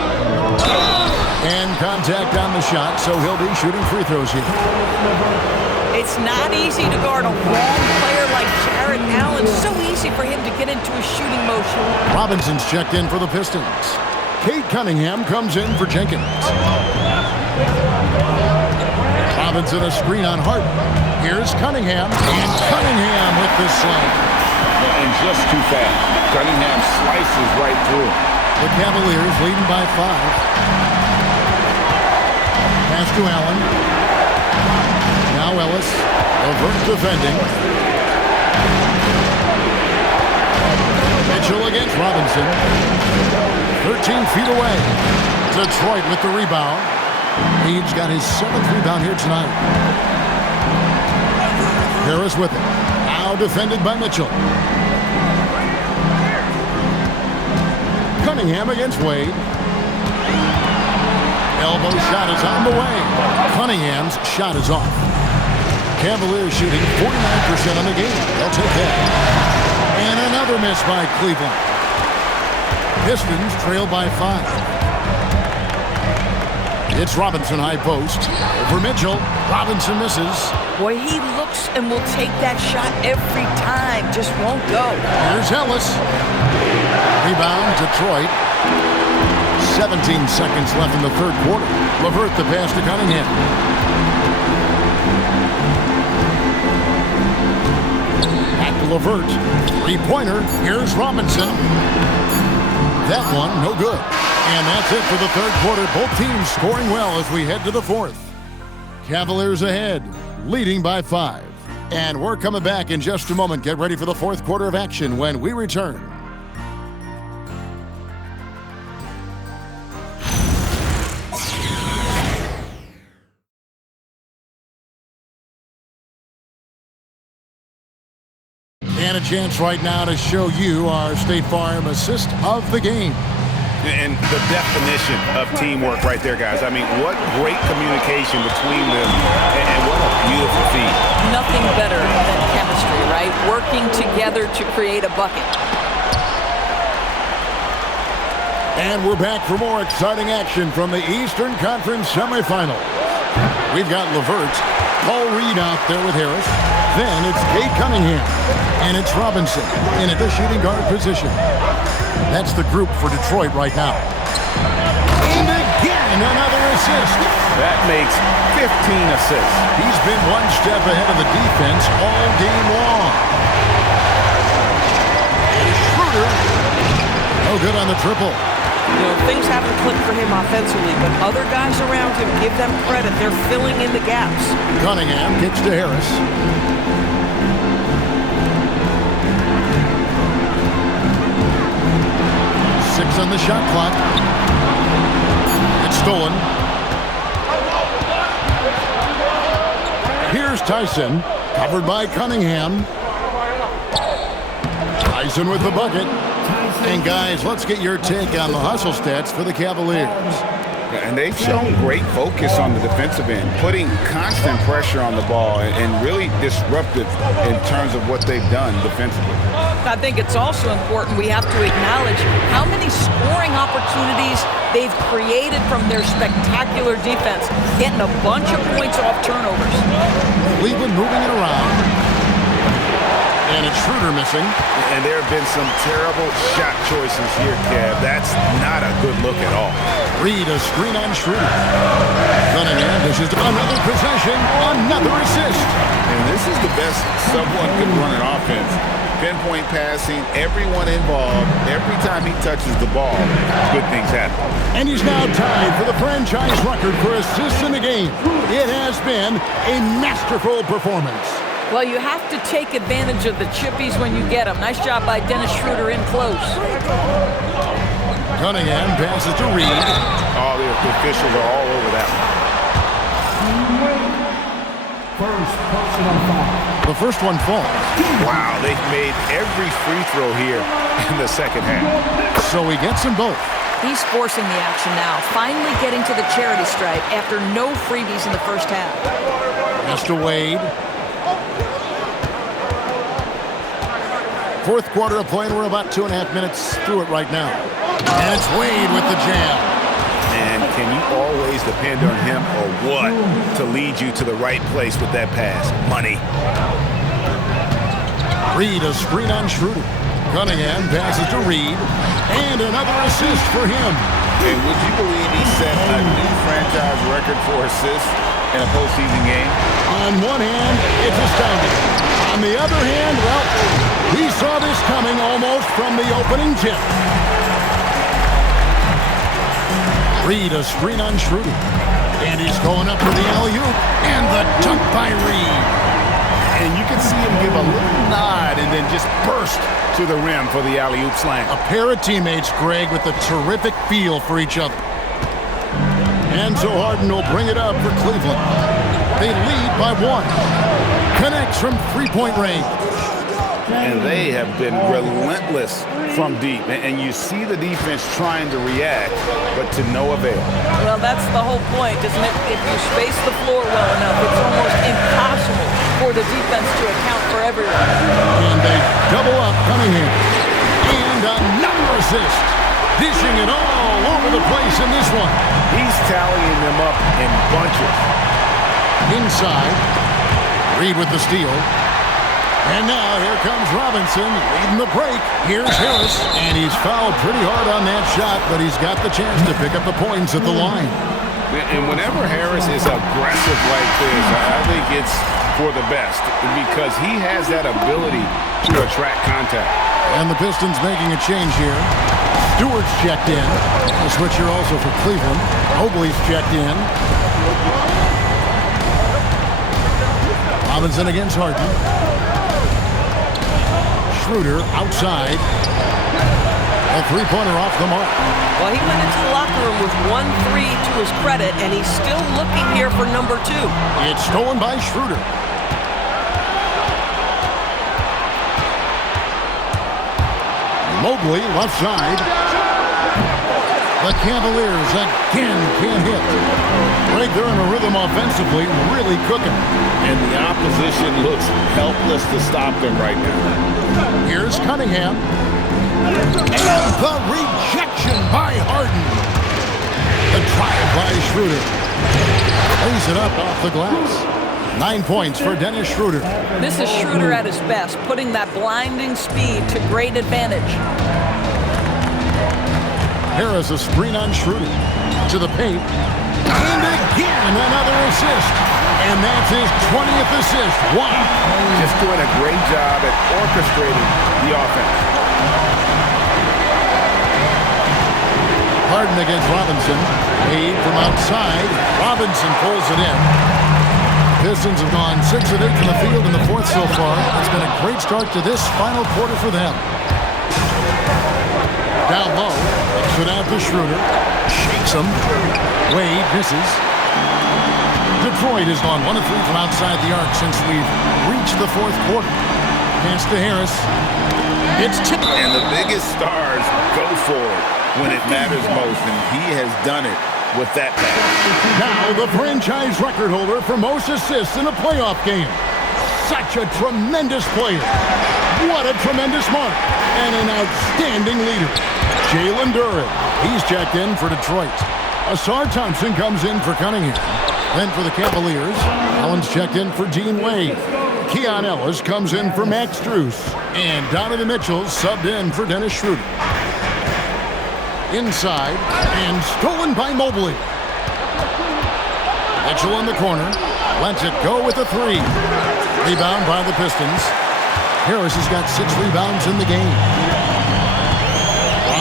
And contact on the shot, so he'll be shooting free throws here. It's not easy to guard a long player like Jared Allen. So easy for him to get into a shooting motion. Robinson's checked in for the Pistons. Kate Cunningham comes in for Jenkins. Robinson a screen on Hart. Here's Cunningham. And Cunningham with the slam. And just too fast. Cunningham slices right through. The Cavaliers leading by 5. Pass to Allen. Now Ellis. LeVert defending. Mitchell against Robinson. 13 feet away. Detroit with the rebound. He's got his 7th rebound here tonight. Harris with it. Now defended by Mitchell. Cunningham against Wade. Elbow shot is on the way. Cunningham's shot is off. Cavaliers shooting 49% on the game. They'll take that. And another miss by Cleveland. Pistons trail by 5. It's Robinson high post. Over Mitchell. Robinson misses. Boy, he looks and will take that shot every time. Just won't go. Here's Ellis. Rebound, Detroit. 17 seconds left in the 3rd quarter. LeVert the pass to Cunningham. Back to LeVert. 3-pointer. Here's Robinson. That one, no good. And that's it for the 3rd quarter. Both teams scoring well as we head to the 4th. Cavaliers ahead, leading by 5. And we're coming back in just a moment. Get ready for the 4th quarter of action when we return. And a chance right now to show you our State Farm assist of the game. And the definition of teamwork right there, guys. I mean, what great communication between them, and what a beautiful feat. Nothing better than chemistry, right? Working together to create a bucket. And we're back for more exciting action from the Eastern Conference semifinals. We've got LeVert. Paul Reed out there with Harris. Then it's Kate Cunningham. And it's Robinson in at the shooting guard position. That's the group for Detroit right now. And again, another assist. That makes 15 assists. He's been one step ahead of the defense all game long. Schroeder. No good on the triple. You know, things haven't clicked for him offensively, but other guys around him, give them credit. They're filling in the gaps. Cunningham kicks to Harris. Six on the shot clock. It's stolen. Here's Tyson, covered by Cunningham. Tyson with the bucket. And guys, let's get your take on the hustle stats for the Cavaliers. And they've shown great focus on the defensive end, putting constant pressure on the ball and really disruptive in terms of what they've done defensively. I think it's also important we have to acknowledge how many scoring opportunities they've created from their spectacular defense, getting a bunch of points off turnovers. Cleveland moving it around. And it's Schroeder missing. And there have been some terrible shot choices here, Kev. That's not a good look at all. Reed, a screen on Schroeder. Cunningham dishes another possession, another assist. And this is the best someone could run an offense. Pinpoint passing, everyone involved. Every time he touches the ball, good things happen. And he's now tied for the franchise record for assists in the game. It has been a masterful performance. Well, you have to take advantage of the chippies when you get them. Nice job by Dennis Schroeder in close. Cunningham passes to Reed. Oh, the officials are all over that one. First personal foul. The first one falls. Wow, they've made every free throw here in the second half. So he gets them both. He's forcing the action now, finally getting to the charity stripe after no freebies in the first half. Pass to Wade. Fourth quarter of play, and we're about 2.5 minutes through it right now. And it's Wade with the jam. And can you always depend on him or what to lead you to the right place with that pass? Money. Reed, a screen on Schroeder. Cunningham passes to Reed. And another assist for him. And would you believe he set a new franchise record for assists in a postseason game? On one hand, it's astounding. On the other hand, well, he saw this coming almost from the opening tip. Reed, a screen on Schroeder. And he's going up for the alley-oop. And the dunk by Reed. And you can see him give a little nod and then just burst to the rim for the alley-oop slam. A pair of teammates, Greg, with a terrific feel for each other. And so Harden will bring it up for Cleveland. They lead by 1. Connects from three-point range. And they have been relentless from deep. And you see the defense trying to react, but to no avail. Well, that's the whole point, isn't it? If you space the floor well enough, it's almost impossible for the defense to account for everyone. And they double up Cunningham. And another assist. Dishing it all over the place in this one. He's tallying them up in bunches. Inside. Reed with the steal. And now here comes Robinson leading the break. Here's Harris. And he's fouled pretty hard on that shot, but he's got the chance to pick up the points at the line. And whenever Harris is aggressive like this, I think it's for the best because he has that ability to attract contact. And the Pistons making a change here. Stewart's checked in. A switcher also for Cleveland. Mobley's checked in. Robinson against Harden. Schroeder outside. A three-pointer off the mark. Well, he went into the locker room with 1-3 to his credit, and he's still looking here for number 2. It's stolen by Schroeder. Mobley, left side. The Cavaliers again can't hit. Right, they're in a rhythm offensively, really cooking. And the opposition looks helpless to stop them right now. Here's Cunningham. And the rejection by Harden. The trial by Schroeder. Lays it up off the glass. 9 points for Dennis Schroeder. This is Schroeder at his best, putting that blinding speed to great advantage. Harris a screen on Schroeder. To the paint. And again, another assist. And that's his 20th assist. Wow. Just doing a great job at orchestrating the offense. Harden against Robinson. Made from outside. Robinson pulls it in. Pistons have gone 6 of 8 from the field in the fourth so far. It's been a great start to this final quarter for them. Down low. Looks it out to Schroeder. Shakes him. Wade misses. Detroit has gone 1 of 3 from outside the arc since we've reached the fourth quarter. Pass to Harris. It's tipped. And the biggest stars go for it when it matters most, and he has done it with that pass. Now the franchise record holder for most assists in a playoff game. Such a tremendous player. What a tremendous mark. And an outstanding leader. Jalen Duren. He's checked in for Detroit. Asar Thompson comes in for Cunningham. Then for the Cavaliers, Allen's checked in for Dean Wade. Keon Ellis comes in for Max Strus. And Donovan Mitchell subbed in for Dennis Schroeder. Inside, and stolen by Mobley. Mitchell in the corner, lets it go with a 3. Rebound by the Pistons. Harris has got 6 rebounds in the game.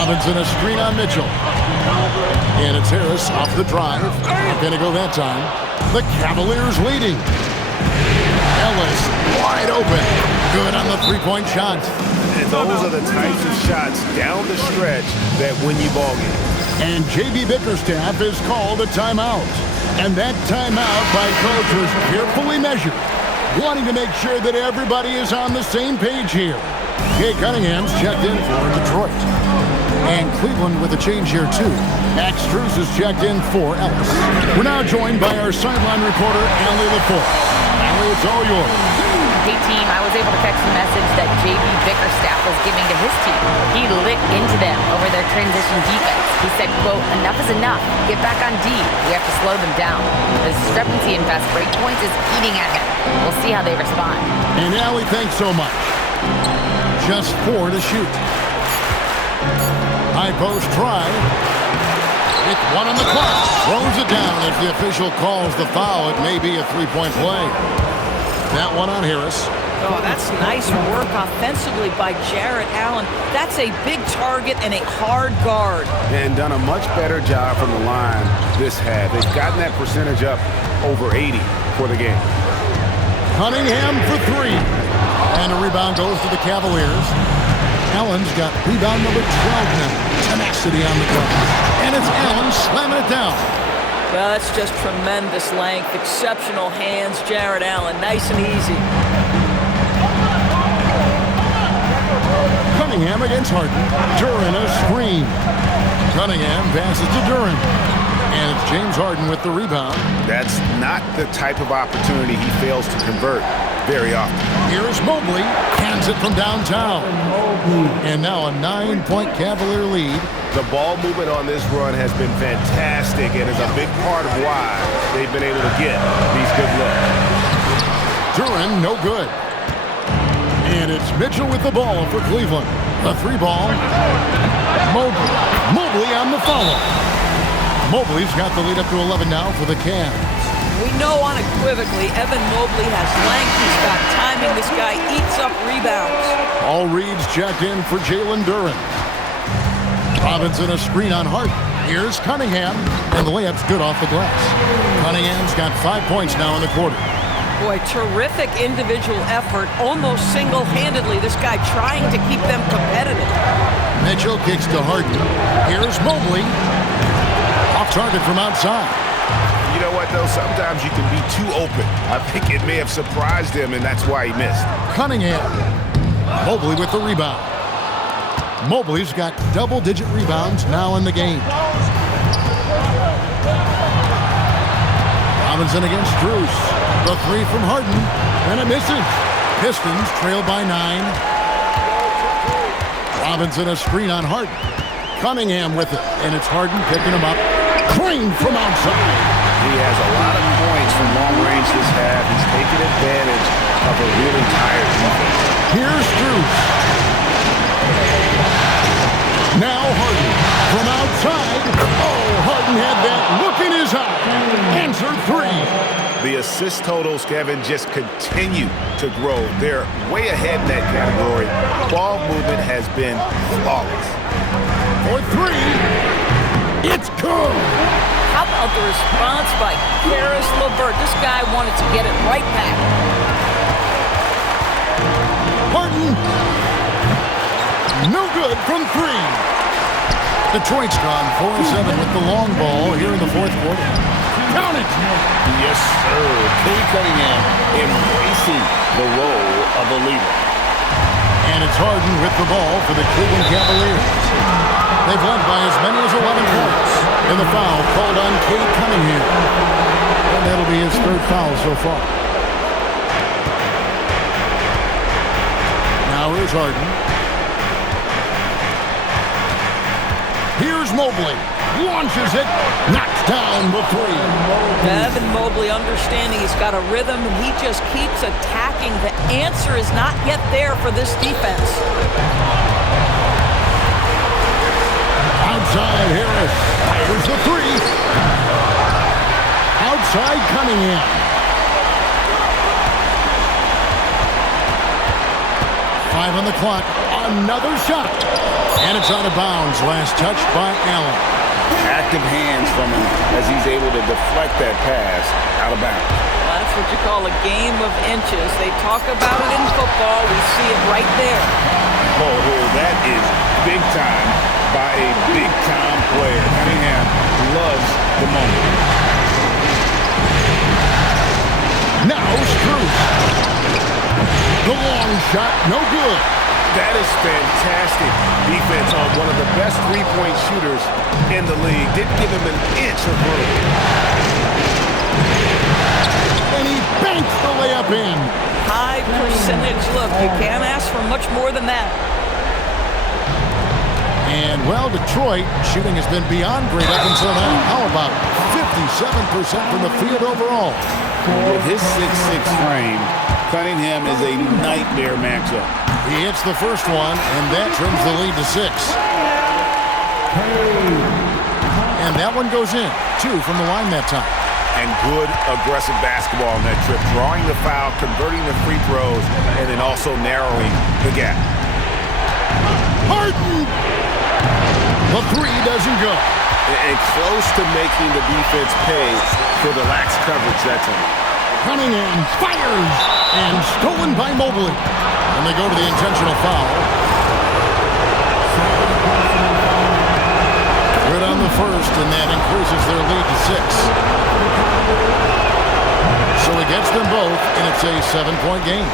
Robinson a screen on Mitchell. And it's Harris off the drive. Not gonna go that time. The Cavaliers leading. Ellis wide open. Good on the 3-point shot. And those are the types of shots down the stretch that win you ball games. And J.B. Bickerstaff has called a timeout. And that timeout by coach was carefully measured, wanting to make sure that everybody is on the same page here. Jay Cunningham's checked in for Detroit. And Cleveland with a change here, too. Max Strus is checked in for Ellis. We're now joined by our sideline reporter, Allie LaForce. Allie, it's all yours. Hey, team, I was able to catch the message that J.B. Bickerstaff was giving to his team. He lit into them over their transition defense. He said, quote, "Enough is enough. Get back on D. We have to slow them down. The discrepancy in fast break points is eating at him. We'll see how they respond." And Allie, thanks so much. Just 4 to shoot. High post try. With 1 on the clock. Throws it down. If the official calls the foul, it may be a 3-point play. That one on Harris. Oh, that's nice work offensively by Jarrett Allen. That's a big target and a hard guard. And done a much better job from the line this half. They've gotten that percentage up over 80 for the game. Cunningham for 3. And a rebound goes to the Cavaliers. Allen's got rebound number 12 now. Tenacity on the glass. And it's Allen slamming it down. Well, that's just tremendous length, exceptional hands, Jarrett Allen. Nice and easy. Cunningham against Harden. Duren a screen. Cunningham passes to Duren. And it's James Harden with the rebound. That's not the type of opportunity he fails to convert very often. Here's Mobley. Hands it from downtown. And now a 9-point Cavalier lead. The ball movement on this run has been fantastic and is a big part of why they've been able to get these good looks. Duren, no good. And it's Mitchell with the ball for Cleveland. A 3-ball. Mobley on the follow. Mobley's got the lead up to 11 now for the Cavs. We know unequivocally Evan Mobley has length. He's got timing. This guy eats up rebounds. All Reed's checked in for Jalen Duren. Robinson a screen on Hart. Here's Cunningham. And the layup's good off the glass. Cunningham's got 5 points now in the quarter. Boy, terrific individual effort. Almost single-handedly, this guy trying to keep them competitive. Mitchell kicks to Harden. Here's Mobley. Off target from outside. You know what, though? Sometimes you can be too open. I think it may have surprised him, and that's why he missed. Cunningham. Mobley with the rebound. Mobley's got double-digit rebounds now in the game. Robinson against Strus. The 3 from Harden. And it misses. Pistons trail by 9. Robinson a screen on Harden. Cunningham with it. And it's Harden picking him up. Crane from outside. He has a lot of points from long range this half. He's taking advantage of a really tired defense. Here's Strus. Now Harden from outside. Oh, Harden had that look in his eye. Answer three. The assist totals, Kevin, just continue to grow. They're way ahead in that category. Ball movement has been flawless. For three. It's good. How about the response by Caris LeVert? This guy wanted to get it right back. Harden. No good from three. Detroit's gone 4-7 with the long ball here in the fourth quarter. Count it. Yes, sir. Cade Cunningham embracing the role of a leader. And it's Harden with the ball for the Cleveland Cavaliers. They've led by as many as 11 points. And the foul called on Cade Cunningham. And that'll be his third foul so far. Now here's Harden. Here's Mobley. Launches it. Knocks down the three. Evan Mobley understanding he's got a rhythm, and he just keeps attacking. The answer is not yet there for this defense. Outside Harris. Fires the three. Outside Cunningham. Five on the clock. Another shot. And it's out of bounds. Last touch by Allen. Active hands from him as he's able to deflect that pass out of bounds. Well, that's what you call a game of inches. They talk about it in football. We see it right there. Oh, that is big time by a big-time player. Cunningham loves the moment. Now Strus. The long shot, no good. That is fantastic defense on one of the best three-point shooters in the league. Didn't give him an inch of room. And he banks the layup in. High percentage look. You can't ask for much more than that. And, well, Detroit shooting has been beyond great up until now. How about 57% from the field overall? With his 6'6" frame, Cunningham is a nightmare matchup. He hits the first one, and that trims the lead to 6. And that one goes in. 2 from the line that time. And good aggressive basketball on that trip. Drawing the foul, converting the free throws, and then also narrowing the gap. Harden! The three doesn't go. And close to making the defense pay for the lax coverage that time. Cunningham fires, and stolen by Mobley. And they go to the intentional foul. Good on the first, and that increases their lead to 6. So he gets them both, and it's a 7-point game.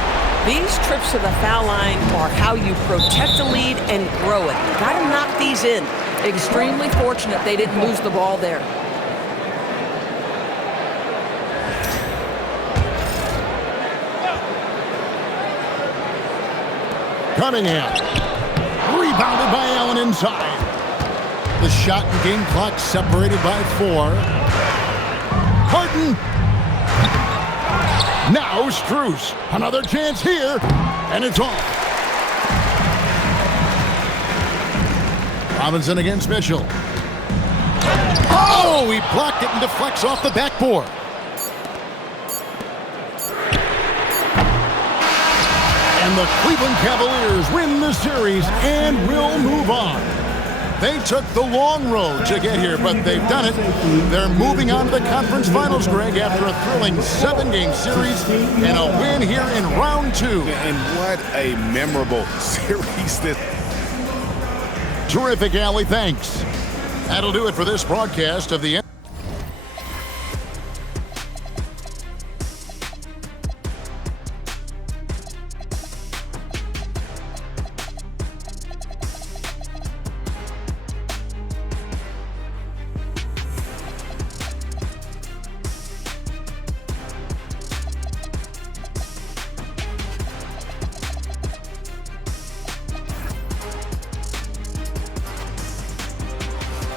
These trips to the foul line are how you protect the lead and grow it. Got to knock these in. Extremely fortunate they didn't lose the ball there. Cunningham. Rebounded by Allen inside. The shot and game clock separated by 4. Harden. Now Strus. Another chance here. And it's off. Robinson against Mitchell. Oh, he blocked it and deflects off the backboard. And the Cleveland Cavaliers win the series and will move on. They took the long road to get here, but they've done it. They're moving on to the conference finals, Greg, after a thrilling 7-game series and a win here in round 2. And what a memorable series this. Terrific, Allie. Thanks. That'll do it for this broadcast of the